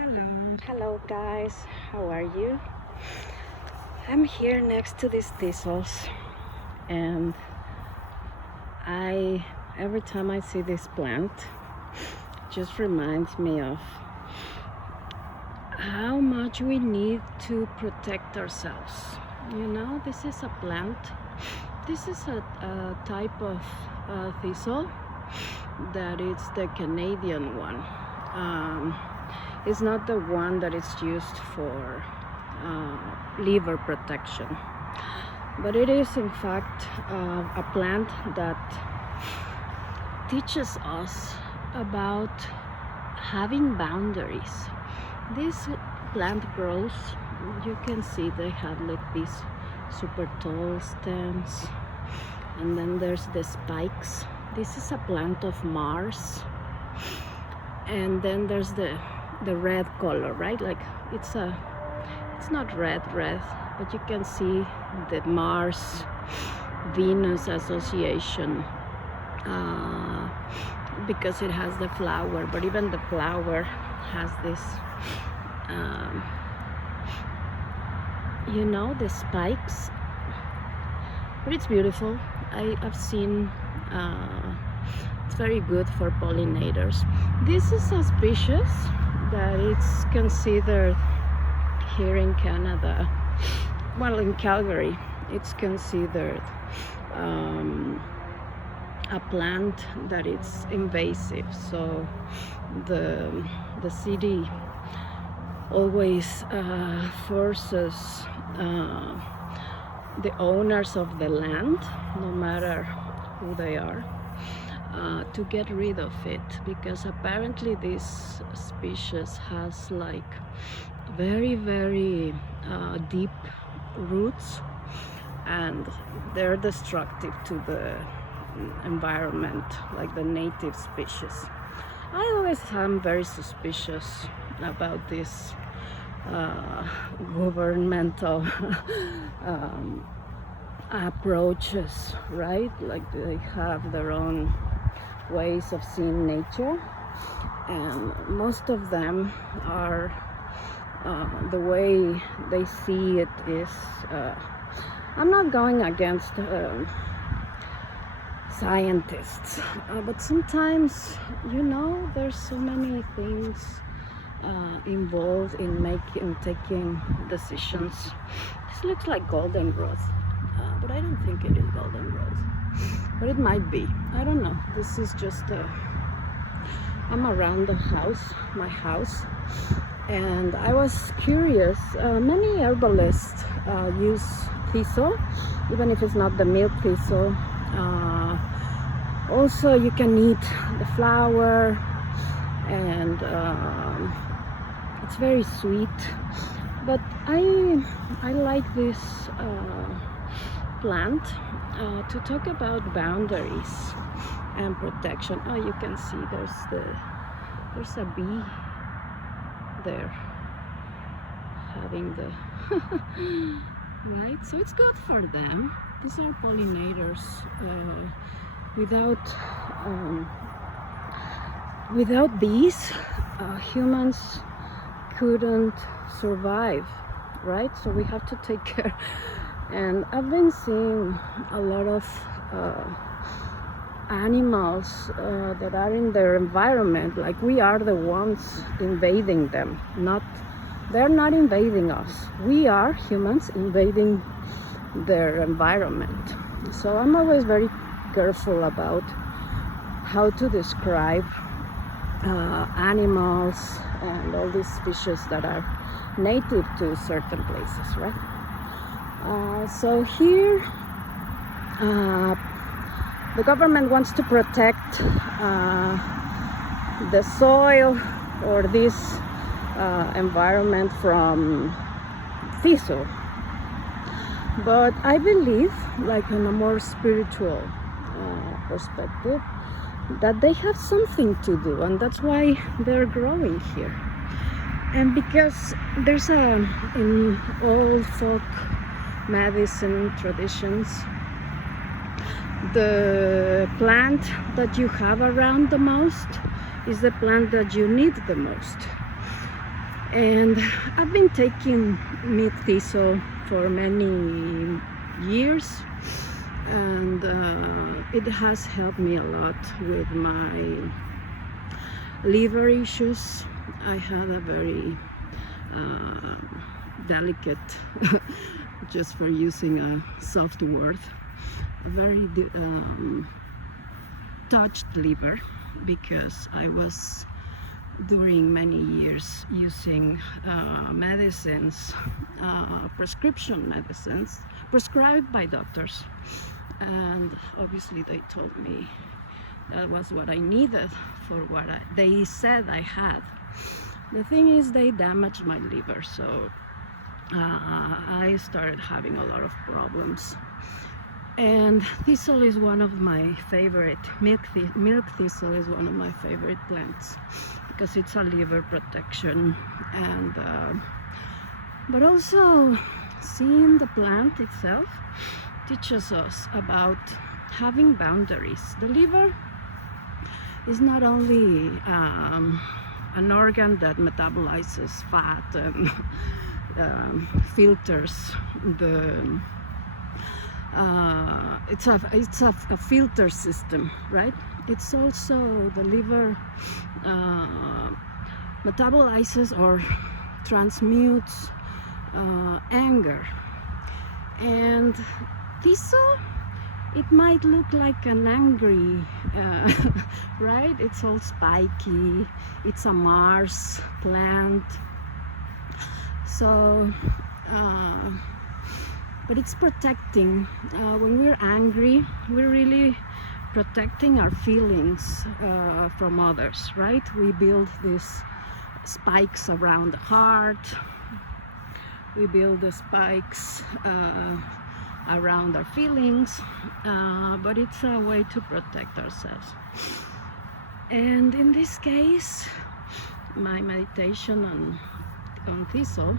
Hello guys, how are you? I'm here next to these thistles, and every time I see this plant, it just reminds me of how much we need to protect ourselves. You know, this is a plant, this is a type of thistle that is the Canadian one. It's not the one that is used for liver protection, but it is in fact a plant that teaches us about having boundaries. This plant grows, you can see they have like these super tall stems, and then there's the spikes. This is a plant of Mars, and then there's the red color, right? Like it's not red, but you can see the Mars Venus association because it has the flower, but even the flower has this you know, the spikes, but it's beautiful. I've seen it's very good for pollinators. This is a species that it's considered here in Canada, well, in Calgary, it's considered a plant that is invasive. So the city always forces the owners of the land, no matter who they are, to get rid of it, because apparently this species has like very deep roots, and they're destructive to the environment, like the native species. I always am very suspicious about this governmental approaches, right? Like they have their own ways of seeing nature, and most of them are the way they see it is I'm not going against scientists, but sometimes, you know, there's so many things involved in taking decisions. This looks like goldenrod, but I don't think it is goldenrod, but it might be. I don't know. This is just I'm around the house, my house, and I was curious. Many herbalists use thistle, even if it's not the milk thistle. Also, you can eat the flower, and it's very sweet. But I like this plant to talk about boundaries and protection. Oh, you can see there's a bee there having the right, so it's good for them. These are pollinators. Without bees, humans couldn't survive, right? So we have to take care. And I've been seeing a lot of animals that are in their environment, like we are the ones invading them. They're not invading us. We are humans invading their environment. So I'm always very careful about how to describe animals and all these species that are native to certain places, right? So here the government wants to protect the soil or this environment from thistle, but I believe, like in a more spiritual perspective, that they have something to do, and that's why they're growing here. And because there's in old folk medicine traditions, the plant that you have around the most is the plant that you need the most. And I've been taking meat thistle for many years, and it has helped me a lot with my liver issues. I had a very delicate, just for using a soft word, very touched liver, because I was during many years using medicines, prescription medicines prescribed by doctors, and obviously they told me that was what I needed for what they said I had. The thing is, they damaged my liver, so I started having a lot of problems. And thistle is one of my favorite, milk thistle is one of my favorite plants, because it's a liver protection. And but also seeing the plant itself teaches us about having boundaries. The liver is not only an organ that metabolizes fat and filters the it's a filter system, right? It's also, the liver metabolizes or transmutes anger. And thistle, it might look like an angry, right? It's all spiky, it's a Mars plant. So but it's protecting. When we're angry, we're really protecting our feelings from others, right? We build these spikes around the heart, we build the spikes around our feelings, but it's a way to protect ourselves. And in this case, my meditation on thistle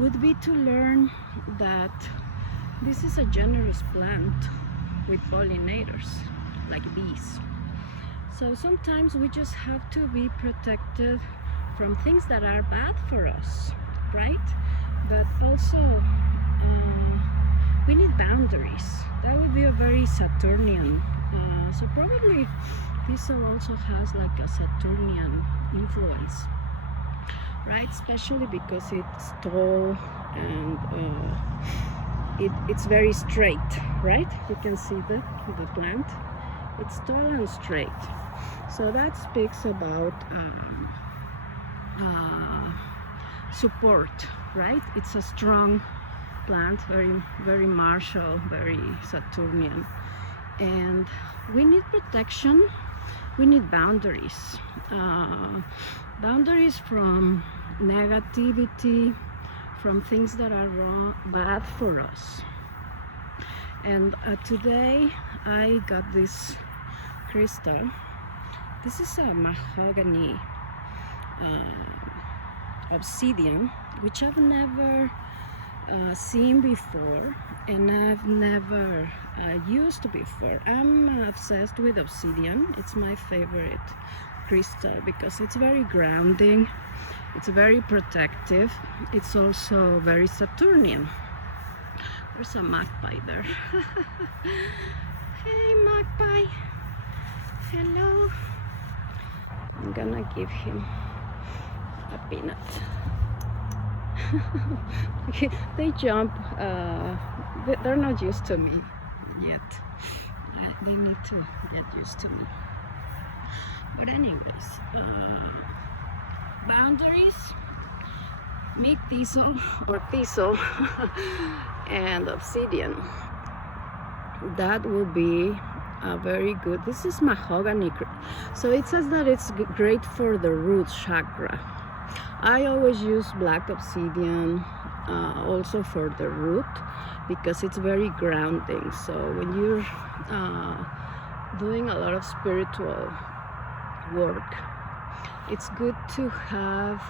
would be to learn that this is a generous plant with pollinators, like bees. So sometimes we just have to be protected from things that are bad for us, right? But also we need boundaries. That would be a very Saturnian. So probably thistle also has like a Saturnian influence, right? Especially because it's tall and it's very straight, right? You can see the plant. It's tall and straight. So that speaks about support, right? It's a strong plant, very, very martial, very Saturnian. And we need protection, we need boundaries. Boundaries from negativity, from things that are wrong, bad for us. And today I got this crystal. This is a mahogany obsidian, which I've never seen before, and I've never used before. I'm obsessed with obsidian. It's my favorite crystal because it's very grounding, it's very protective, it's also very Saturnian. There's a magpie there. Hey magpie, hello. I'm gonna give him a peanut. They jump, they're not used to me yet. They need to get used to me. But anyways, boundaries, meat thistle or thistle and obsidian. That will be very good. This is mahogany, so it says that it's great for the root chakra. I always use black obsidian also for the root because it's very grounding. So when you're doing a lot of spiritual work, it's good to have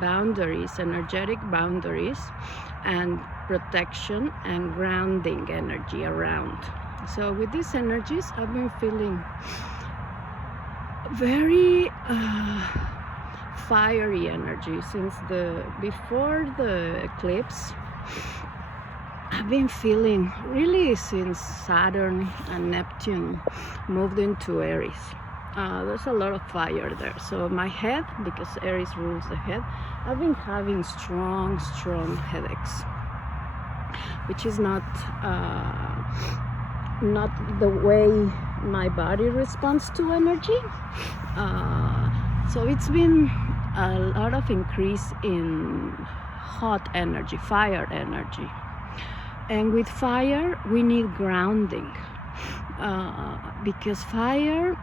boundaries, energetic boundaries, and protection and grounding energy around. So with these energies, I've been feeling very fiery energy since before the eclipse. I've been feeling really since Saturn and Neptune moved into Aries. There's a lot of fire there. So my head, because Aries rules the head, I've been having strong headaches, which is not the way my body responds to energy. So it's been a lot of increase in hot energy, fire energy. And with fire, we need grounding, because fire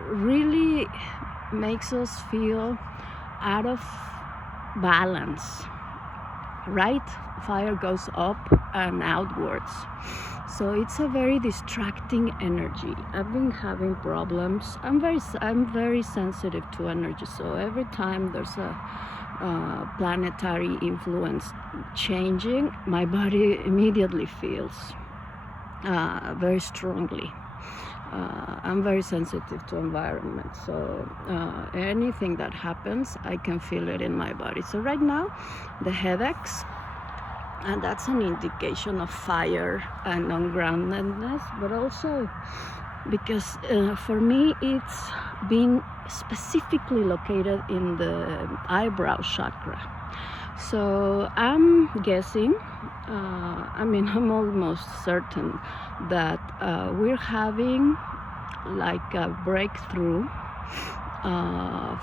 really makes us feel out of balance, right? Fire goes up and outwards. So it's a very distracting energy. I've been having problems. I'm very sensitive to energy. So every time there's a planetary influence changing, my body immediately feels very strongly. I'm very sensitive to environment, so anything that happens, I can feel it in my body. So right now, the headaches, and that's an indication of fire and ungroundedness, but also because for me, it's been specifically located in the eyebrow chakra. So I'm guessing, I'm almost certain that we're having like a breakthrough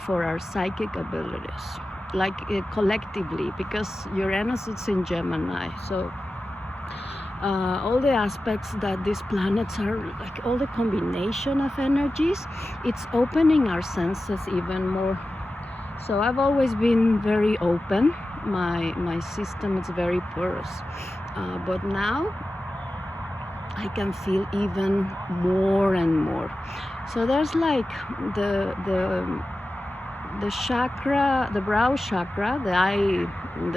for our psychic abilities, like collectively, because Uranus is in Gemini. So all the aspects that these planets are, like all the combination of energies, it's opening our senses even more. So I've always been very open. My system is very porous, but now I can feel even more and more. So there's like the chakra, the brow chakra, the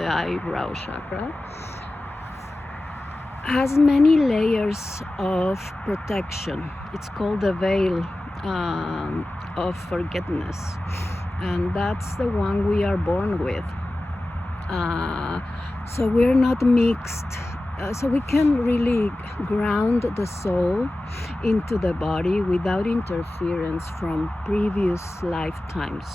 eyebrow chakra, has many layers of protection. It's called the veil of forgiveness, and that's the one we are born with. So we're not mixed. So we can really ground the soul into the body without interference from previous lifetimes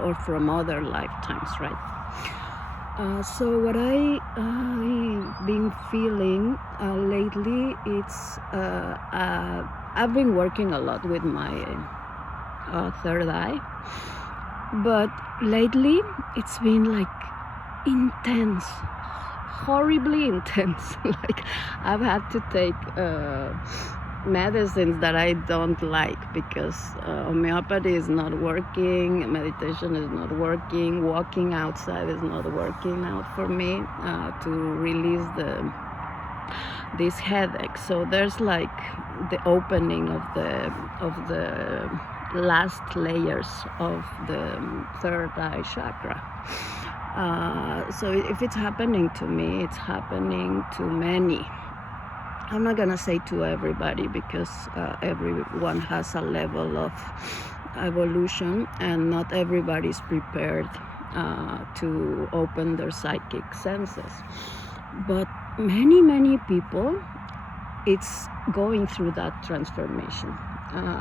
or from other lifetimes, right? So what I've been feeling lately, it's I've been working a lot with my third eye, but lately it's been like intense, horribly intense. Like I've had to take medicines that I don't like because homeopathy is not working, meditation is not working, walking outside is not working out for me to release this headache. So there's like the opening of the last layers of the third eye chakra. So if it's happening to me, it's happening to many. I'm not gonna say to everybody because everyone has a level of evolution and not everybody's prepared to open their psychic senses. But many people, it's going through that transformation,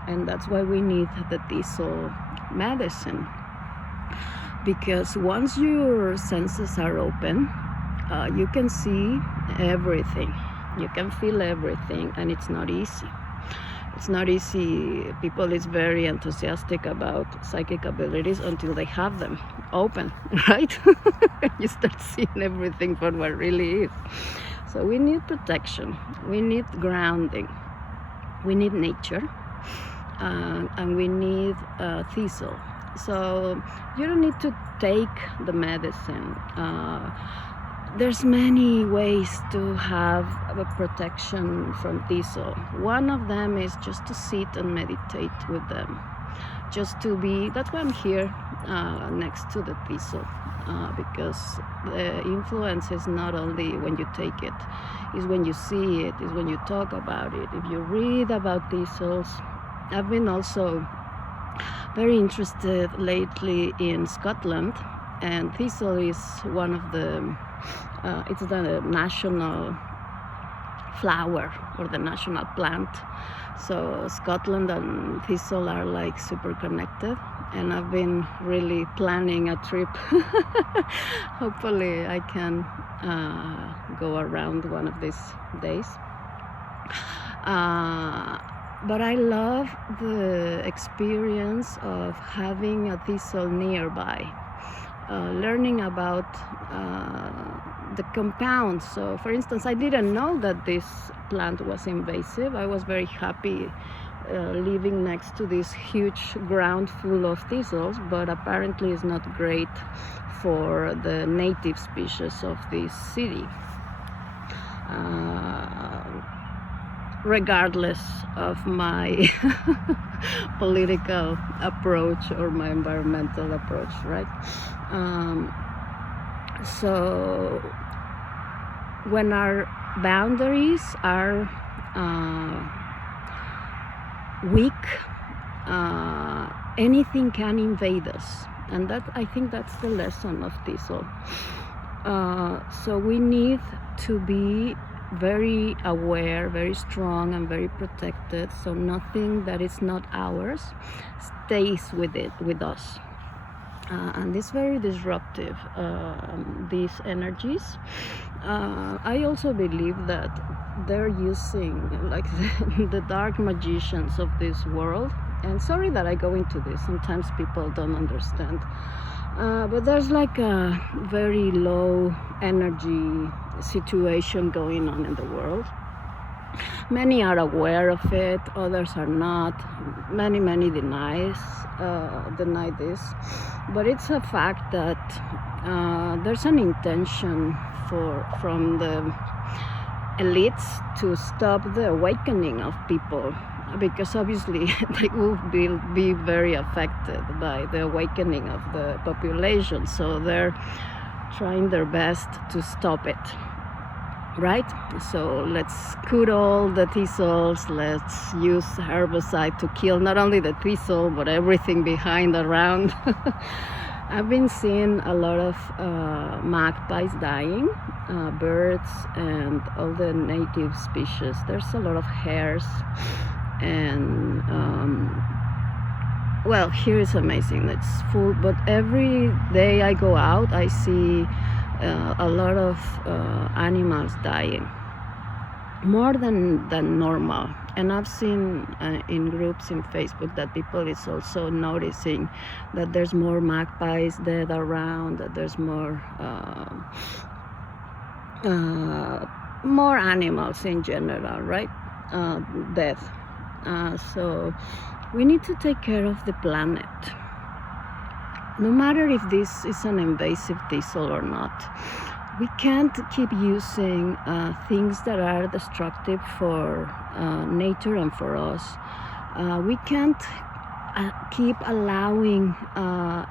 and that's why we need the Thistle medicine. Because once your senses are open, you can see everything, you can feel everything, and it's not easy. It's not easy. People is very enthusiastic about psychic abilities until they have them open, right? You start seeing everything for what it really is. So we need protection, we need grounding, we need nature, and we need Thistle. So you don't need to take the medicine. There's many ways to have a protection from Thistle. One of them is just to sit and meditate with them. Just to be, that's why I'm here next to the Thistle, because the influence is not only when you take it, is when you see it, is when you talk about it. If you read about thistles, I've been also very interested lately in Scotland, and thistle is one of the it's the national flower or the national plant. So Scotland and thistle are like super connected, and I've been really planning a trip. Hopefully I can go around one of these days. But I love the experience of having a thistle nearby, learning about the compounds. So for instance, I didn't know that this plant was invasive. I was very happy living next to this huge ground full of thistles, but apparently it's not great for the native species of this city. Regardless of my political approach or my environmental approach, right? So when our boundaries are weak, anything can invade us, and that, I think that's the lesson of thistle. So we need to be very aware, very strong, and very protected, so nothing that is not ours stays with us. And it's very disruptive, these energies. I also believe that they're using like the dark magicians of this world, and sorry that I go into this, sometimes people don't understand, but there's like a very low energy situation going on in the world. Many are aware of it, others are not. Many deny this, but it's a fact that there's an intention from the elites to stop the awakening of people, because obviously they will be very affected by the awakening of the population, so they're trying their best to stop it, right? So let's cut all the thistles, let's use herbicide to kill not only the thistle but everything behind around. I've been seeing a lot of magpies dying, birds, and all the native species. There's a lot of hares, and well, here is amazing, it's full, but every day I go out I see a lot of animals dying, more than normal. And I've seen in groups in Facebook that people is also noticing that there's more magpies dead around, that there's more animals in general, right? Death. So we need to take care of the planet, no matter if this is an invasive thistle or not. We can't keep using things that are destructive for nature and for us. We can't keep allowing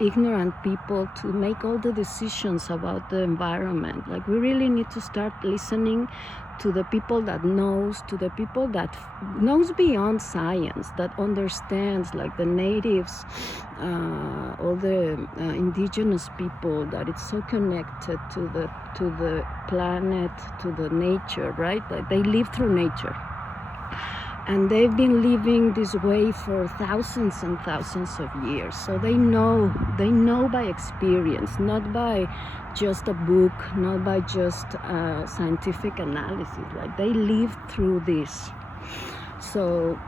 ignorant people to make all the decisions about the environment. Like, we really need to start listening to the people that knows, to the people that knows beyond science, that understands, like the natives, all the indigenous people, that it's so connected to the planet, to the nature, right? Like, they live through nature, and they've been living this way for thousands and thousands of years. So they know by experience, not by just a book, not by just scientific analysis. Like, they live through this. So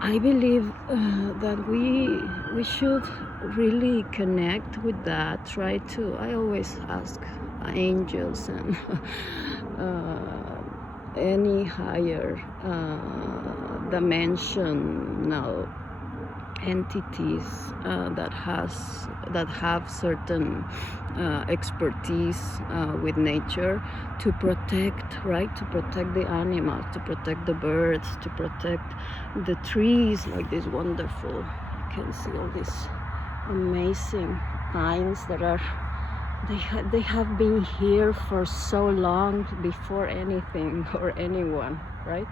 I believe that we should really connect with that. Try to, I always ask angels and any higher dimensional entities that have certain expertise with nature, to protect, right? To protect the animals, to protect the birds, to protect the trees, like this wonderful, you can see all these amazing pines that are, they have been here for so long, before anything or anyone, right?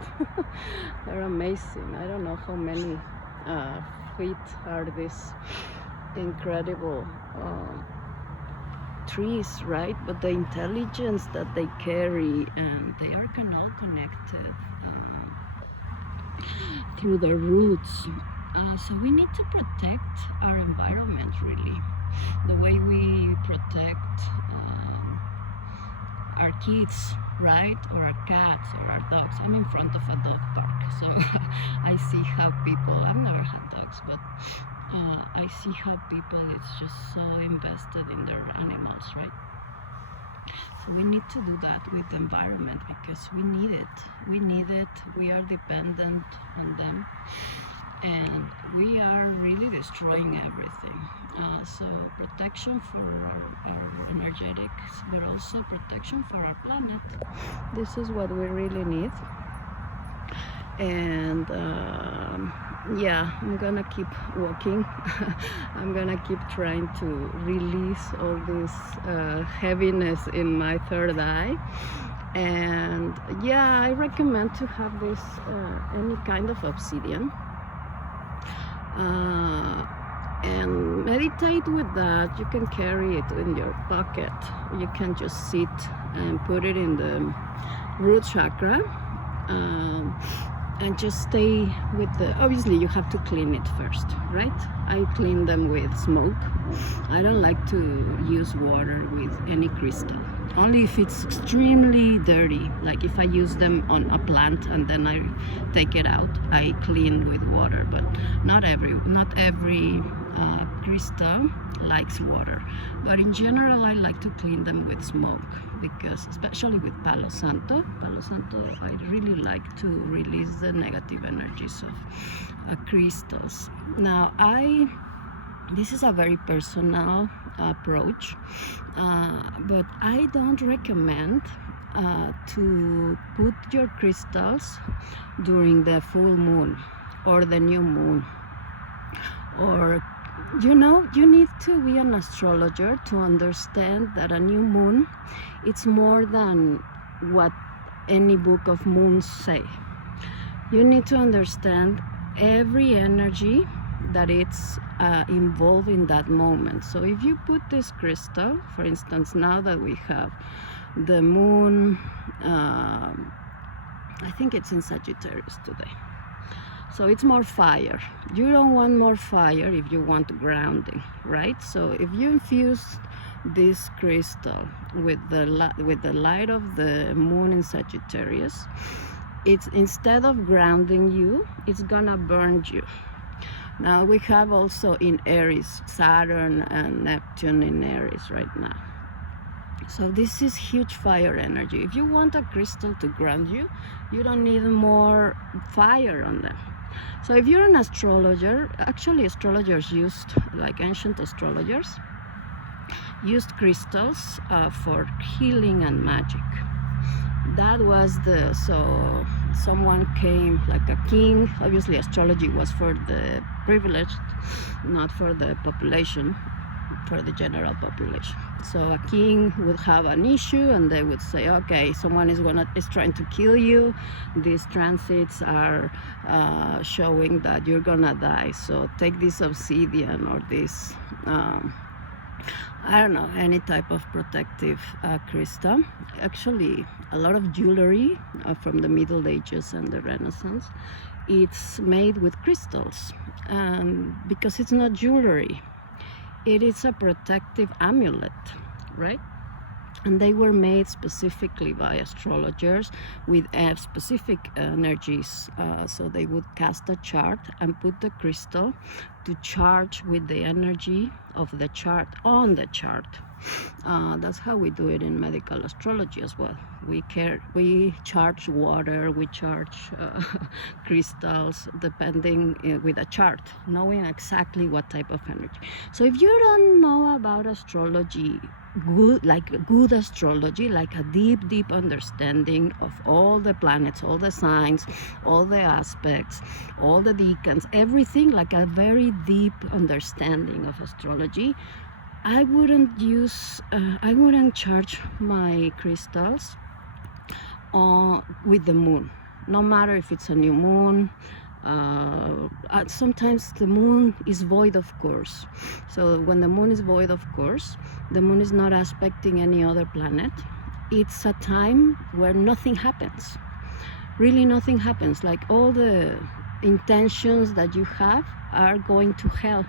They're amazing. I don't know how many feet are these incredible trees, right? But the intelligence that they carry, and they are all connected through the roots. So we need to protect our environment, really, the way we protect our kids, right? Or our cats or our dogs. I'm in front of a dog park, so I see how people, I've never had dogs, but I see how people is just so invested in their animals, right? So we need to do that with the environment because we need it. We need it. We are dependent on them, and we are really destroying everything. So protection for our energetics, but also protection for our planet. This is what we really need. And yeah, I'm gonna keep walking. I'm gonna keep trying to release all this heaviness in my third eye. And yeah, I recommend to have this any kind of obsidian, and meditate with that. You can carry it in your pocket. You can just sit and put it in the root chakra, and just stay with the, obviously you have to clean it first, right? I clean them with smoke. I don't like to use water with any crystal, only if it's extremely dirty. Like if I use them on a plant and then I take it out, I clean with water. But not every crystal likes water. But in general, I like to clean them with smoke, because especially with Palo Santo, I really like to release the negative energies of crystals. Now, this is a very personal approach, but I don't recommend to put your crystals during the full moon or the new moon, or you need to be an astrologer to understand that a new moon, it's more than what any book of moons say. You need to understand every energy that it's involved in that moment. So if you put this crystal, for instance, now that we have the moon, I think it's in Sagittarius today, so it's more fire. You don't want more fire if you want grounding, right? So if you infuse this crystal with the light of the moon in Sagittarius, it's, instead of grounding you, it's gonna burn you. Now we have also in Aries, Saturn and Neptune in Aries right now. So this is huge fire energy. If you want a crystal to ground you, you don't need more fire on them. So if you're an astrologer, actually astrologers used, like ancient astrologers, used crystals for healing and magic. That was so someone came, like a king. Obviously astrology was for the privileged, not for the population, for the general population. So a king would have an issue and they would say, okay, someone is trying to kill you. These transits are showing that you're gonna die. So take this obsidian or this, I don't know, any type of protective crystal. Actually, a lot of jewelry from the Middle Ages and the Renaissance, it's made with crystals, because it's not jewelry. It is a protective amulet, right? And they were made specifically by astrologers with specific energies. So they would cast a chart and put the crystal to charge with the energy of the chart on the chart. That's how we do it in medical astrology as well. We charge water, we charge crystals, depending with a chart, knowing exactly what type of energy. So if you don't know about astrology, good astrology, like a deep understanding of all the planets, all the signs, all the aspects, all the decans, everything, like a very deep understanding of astrology, I wouldn't charge my crystals with the moon, no matter if it's a new moon, Sometimes the moon is void of course. So when the moon is void of course, the moon is not aspecting any other planet. It's a time where nothing happens. Really nothing happens. Like all the intentions that you have are going to hell,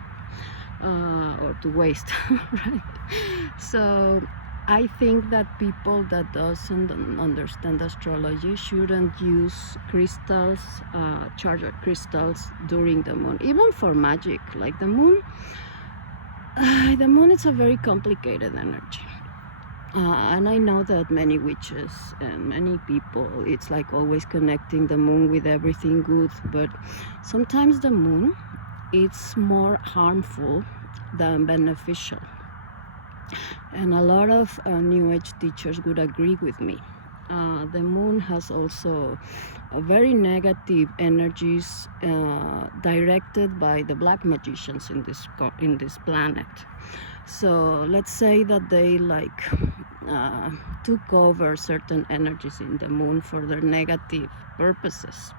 or to waste, right? So I think that people that doesn't understand astrology shouldn't use crystals, charged crystals during the moon, even for magic. Like the moon is a very complicated energy. And I know that many witches and many people, it's like always connecting the moon with everything good, but sometimes the moon, it's more harmful than beneficial. And a lot of New Age teachers would agree with me. The moon has also very negative energies directed by the black magicians in this planet. So let's say that they took over certain energies in the moon for their negative purposes.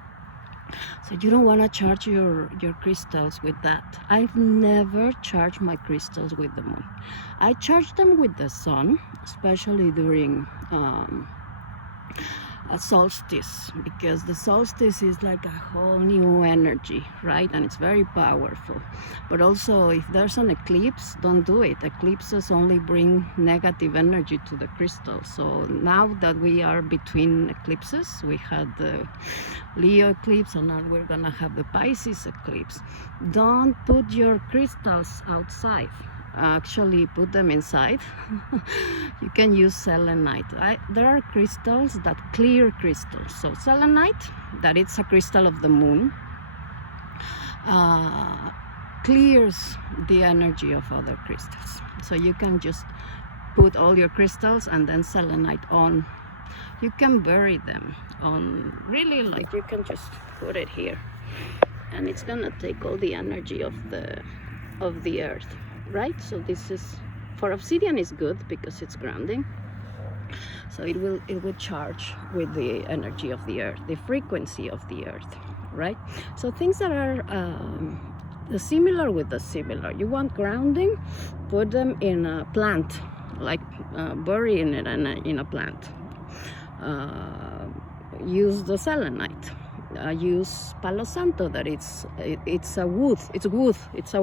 So you don't want to charge your crystals with that. I've never charged my crystals with the moon. I charge them with the sun, especially during a solstice, because the solstice is like a whole new energy, right? And it's very powerful. But also, if there's an eclipse, don't do it. Eclipses only bring negative energy to the crystal. So now that we are between eclipses, we had the Leo eclipse and now we're gonna have the Pisces eclipse. Don't put your crystals outside. Actually put them inside. You can use selenite. There are crystals that clear crystals. So selenite, that it's a crystal of the moon, clears the energy of other crystals. So you can just put all your crystals and then selenite on. You can bury them on, really, like you can just put it here and it's gonna take all the energy of the earth. Right, so this is for obsidian is good because it's grounding. So it will charge with the energy of the earth, the frequency of the earth, right? So things that are similar with the similar. You want grounding, put them in a plant, like burying it in a plant. Use the selenite. Use Palo Santo. That it's a wood. It's wood. It's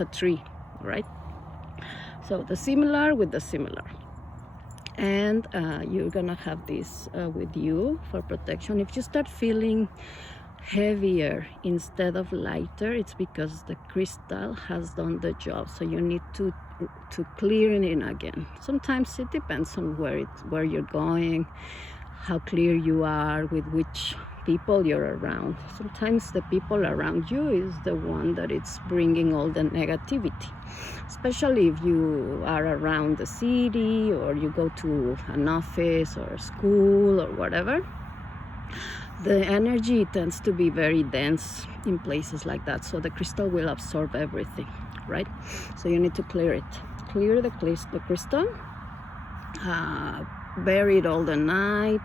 a tree. Right? So the similar with the similar. And you're gonna have this with you for protection. If you start feeling heavier instead of lighter, it's because the crystal has done the job. So you need to clear it in again. Sometimes it depends on where you're going, how clear you are, with which people you're around. Sometimes the people around you is the one that it's bringing all the negativity, especially if you are around the city or you go to an office or a school or whatever. The energy tends to be very dense in places like that, so the crystal will absorb everything, right? So you need to clear it. Clear the crystal, bury it all the night,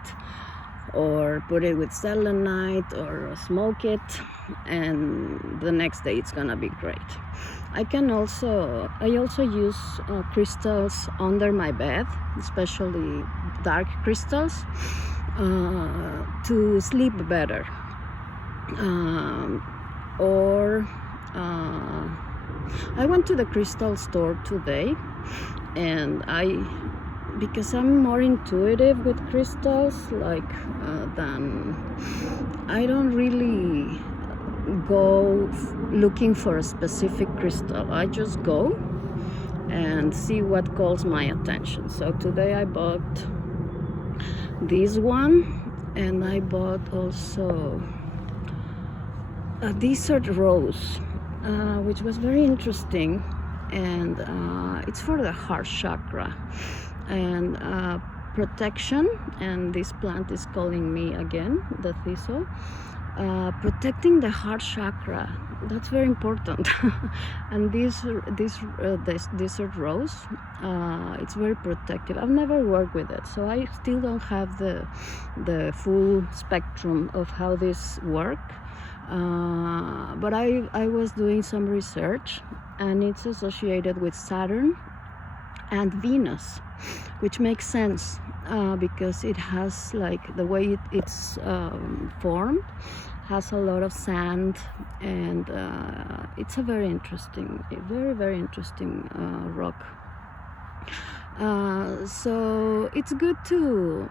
or put it with selenite or smoke it, and the next day it's gonna be great. I also use crystals under my bed, especially dark crystals, to sleep better. I went to the crystal store today, and because I'm more intuitive with crystals, than I don't really go looking for a specific crystal. I just go and see what calls my attention. So today I bought this one, and I bought also a desert rose, which was very interesting, and it's for the heart chakra and protection. And this plant is calling me again, the thistle. Protecting the heart chakra, that's very important. And this desert rose, it's very protective. I've never worked with it, so I still don't have the full spectrum of how this works. But I was doing some research, and it's associated with Saturn and Venus, which makes sense because it has, like, the way it's formed has a lot of sand, and it's a very very interesting rock. So it's good to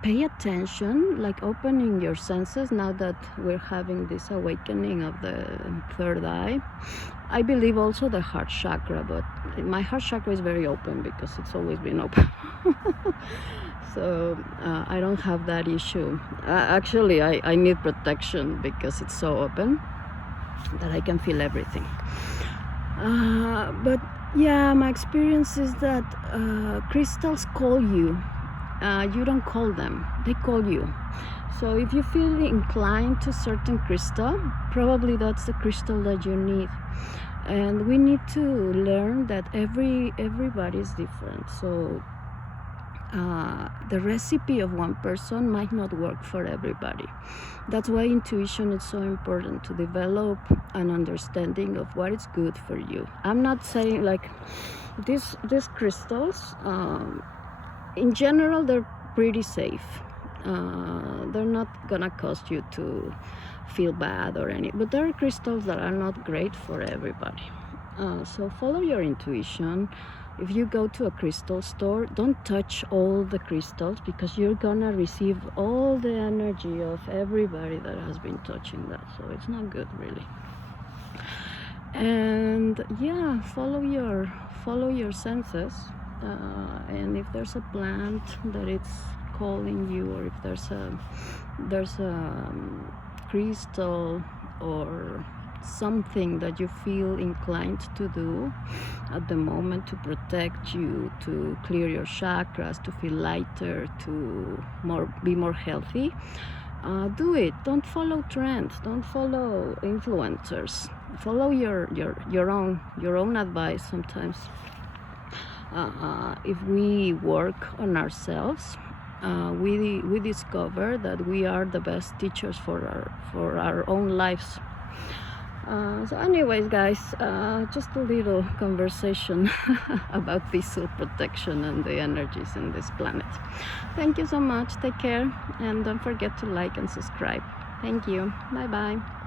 pay attention, like opening your senses now that we're having this awakening of the third eye. I believe also the heart chakra, but my heart chakra is very open because it's always been open. So I don't have that issue. Actually, I need protection because it's so open that I can feel everything. But yeah, my experience is that crystals call you. You don't call them, they call you. So if you feel inclined to certain crystal, probably that's the crystal that you need. And we need to learn that everybody is different. So the recipe of one person might not work for everybody. That's why intuition is so important, to develop an understanding of what is good for you. I'm not saying, like, these crystals, in general, they're pretty safe. They're not gonna cause you to feel bad or anything, but there are crystals that are not great for everybody. So follow your intuition. If you go to a crystal store, don't touch all the crystals, because you're gonna receive all the energy of everybody that has been touching that. So it's not good, really. And yeah, follow your senses. And if there's a plant that it's calling you, or if there's a crystal or something that you feel inclined to do at the moment to protect you, to clear your chakras, to feel lighter, to be more healthy, do it. Don't follow trends, don't follow influencers. Follow your own advice. Sometimes if we work on ourselves, we discover that we are the best teachers for our own lives. So anyways, guys, just a little conversation about thistle protection and the energies in this planet. Thank you so much. Take care, and don't forget to like and subscribe. Thank you. Bye bye.